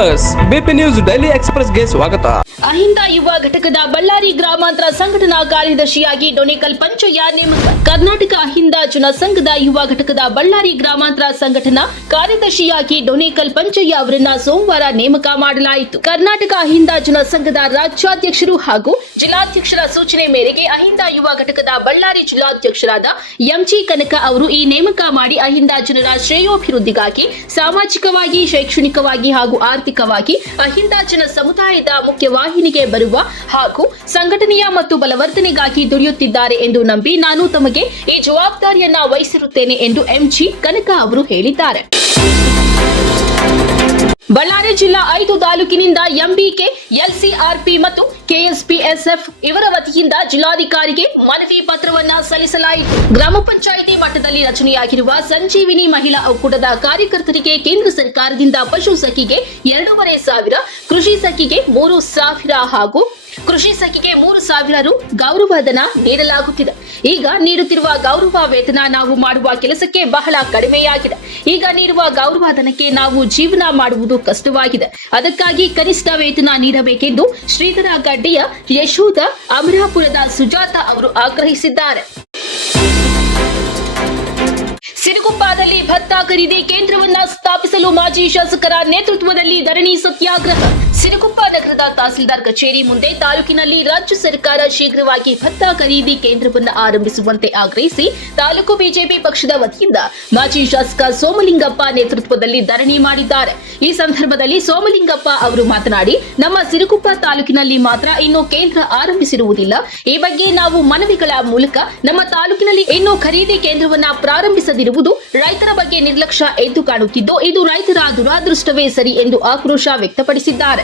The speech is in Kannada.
ಎಸ್ ಬಿಪಿ ನ್ಯೂಸ್ ಡೈಲಿ ಎಕ್ಸ್‌ಪ್ರೆಸ್‌ಗೆ ಸ್ವಾಗತ. ಅಹಿಂದ ಯುವ ಘಟಕದ ಬಳ್ಳಾರಿ ಗ್ರಾಮಾಂತರ ಸಂಘಟನಾ ಕಾರ್ಯದರ್ಶಿಯಾಗಿ ಡೊನೇಕಲ್ ಪಂಚಯ್ಯ ನೇಮಕ. ಕರ್ನಾಟಕ ಅಹಿಂದ ಜನ ಸಂಘದ ಯುವ ಘಟಕದ ಬಳ್ಳಾರಿ ಗ್ರಾಮಾಂತರ ಸಂಘಟನಾ ಕಾರ್ಯದರ್ಶಿಯಾಗಿ ಡೊನೇಕಲ್ ಪಂಚಯ್ಯ ಅವರನ್ನ ಸೋಮವಾರ ನೇಮಕ ಮಾಡಲಾಯಿತು. ಕರ್ನಾಟಕ ಅಹಿಂದ ಜನ ಸಂಘದ ರಾಜ್ಯಾಧ್ಯಕ್ಷರು ಹಾಗೂ ಜಿಲ್ಲಾಧ್ಯಕ್ಷರ ಸೂಚನೆ ಮೇರೆಗೆ ಅಹಿಂದ ಯುವ ಘಟಕದ ಬಳ್ಳಾರಿ ಜಿಲ್ಲಾಧ್ಯಕ್ಷರಾದ ಎಂಜಿ ಕನಕ ಅವರು ಈ ನೇಮಕ ಮಾಡಿ ಅಹಿಂದ ಜನರ ಶ್ರೇಯೋಭಿವೃದ್ಧಿಗಾಗಿ ಸಾಮಾಜಿಕವಾಗಿ, ಶೈಕ್ಷಣಿಕವಾಗಿ ಹಾಗೂ ಆರ್ಥಿಕವಾಗಿ ಅಹಿಂದ ಜನ ಸಮುದಾಯದ ಮುಖ್ಯ ವಾಹಿನಿಗೆ ಬರುವ ಹಾಗೂ ಸಂಘಟನೆಯ ಮತ್ತು ಬಲವರ್ಧನೆಗಾಗಿ ದುಡಿಯುತ್ತಿದ್ದಾರೆ ಎಂದು ನಂಬಿ ನಾನು ತಮಗೆ ಈ ಜವಾಬ್ದಾರಿಯನ್ನ ವಹಿಸಿರುತ್ತೇನೆ ಎಂದು ಎಂಜಿ ಕನಕ ಅವರು ಹೇಳಿದ್ದಾರೆ. ಬಳ್ಳಾರಿ ಜಿಲ್ಲಾ 5 ತಾಲೂಕಿನಿಂದ ಎಂಬಿಕೆ, ಎಲ್ಸಿಆರ್ಪಿ ಮತ್ತು ಕೆಎಸ್ಪಿಎಸ್ಎಫ್ ಇವರ ವತಿಯಿಂದ ಜಿಲ್ಲಾಧಿಕಾರಿಗೆ ಮನವಿ ಪತ್ರವನ್ನ ಸಲ್ಲಿಸಲಾಯಿತು. ಗ್ರಾಮ ಪಂಚಾಯಿತಿ ಮಟ್ಟದಲ್ಲಿ ರಚನೆಯಾಗಿರುವ ಸಂಜೀವಿನಿ ಮಹಿಳಾ ಒಕ್ಕೂಟದ ಕಾರ್ಯಕರ್ತರಿಗೆ ಕೇಂದ್ರ ಸರ್ಕಾರದಿಂದ ಪಶು ಸಖಿಗೆ 2,500, ಕೃಷಿ ಸಖಿಗೆ 3,000 ಹಾಗೂ ಕೃಷಿ ಸಖಿಗೆ 3,000 ರು ಗೌರವಧನ ನೀಡಲಾಗುತ್ತಿದೆ. ಈಗ ನೀಡುತ್ತಿರುವ ಗೌರವ ವೇತನ ನಾವು ಮಾಡುವ ಕೆಲಸಕ್ಕೆ ಬಹಳ ಕಡಿಮೆಯಾಗಿದೆ. ಈಗ ನೀಡುವ ಗೌರವಧನಕ್ಕೆ ನಾವು ಜೀವನ ಮಾಡುವುದು ಕಷ್ಟವಾಗಿದೆ. ಅದಕ್ಕಾಗಿ ಕನಿಷ್ಠ ವೇತನ ನೀಡಬೇಕೆಂದು ಶ್ರೀಧರ ಗಡ್ಡೆಯ ಯಶೋಧ, ಅಮರಾಪುರದ ಸುಜಾತ ಅವರು ಆಗ್ರಹಿಸಿದ್ದಾರೆ. ಸಿರುಗುಪ್ಪದಲ್ಲಿ ಭತ್ತ ಖರೀದಿ ಕೇಂದ್ರವನ್ನ ಸ್ಥಾಪಿಸಲು ಮಾಜಿ ಶಾಸಕರ ನೇತೃತ್ವದಲ್ಲಿ ಧರಣಿ ಸತ್ಯಾಗ್ರಹ. ಸಿರುಗುಪ್ಪ ನಗರದ ತಹಸೀಲ್ದಾರ್ ಕಚೇರಿ ಮುಂದೆ ತಾಲೂಕಿನಲ್ಲಿ ರಾಜ್ಯ ಸರ್ಕಾರ ಶೀಘ್ರವಾಗಿ ಭತ್ತ ಖರೀದಿ ಕೇಂದ್ರವನ್ನು ಆರಂಭಿಸುವಂತೆ ಆಗ್ರಹಿಸಿ ತಾಲೂಕು ಬಿಜೆಪಿ ಪಕ್ಷದ ವತಿಯಿಂದ ಮಾಜಿ ಶಾಸಕ ಸೋಮಲಿಂಗಪ್ಪ ನೇತೃತ್ವದಲ್ಲಿ ಧರಣಿ ಮಾಡಿದ್ದಾರೆ. ಈ ಸಂದರ್ಭದಲ್ಲಿ ಸೋಮಲಿಂಗಪ್ಪ ಅವರು ಮಾತನಾಡಿ, ನಮ್ಮ ಸಿರುಗುಪ್ಪ ತಾಲೂಕಿನಲ್ಲಿ ಮಾತ್ರ ಇನ್ನೂ ಕೇಂದ್ರ ಆರಂಭಿಸಿರುವುದಿಲ್ಲ. ಈ ಬಗ್ಗೆ ನಾವು ಮನವಿಗಳ ಮೂಲಕ ನಮ್ಮ ತಾಲೂಕಿನಲ್ಲಿ ಇನ್ನೂ ಖರೀದಿ ಕೇಂದ್ರವನ್ನ ಪ್ರಾರಂಭಿಸದಿರುವುದು ರೈತರ ಬಗ್ಗೆ ನಿರ್ಲಕ್ಷ್ಯ ಎದ್ದು ಕಾಣುತ್ತಿದ್ದು, ಇದು ರೈತರ ದುರಾದೃಷ್ಟವೇ ಸರಿ ಎಂದು ಆಕ್ರೋಶ ವ್ಯಕ್ತಪಡಿಸಿದ್ದಾರೆ.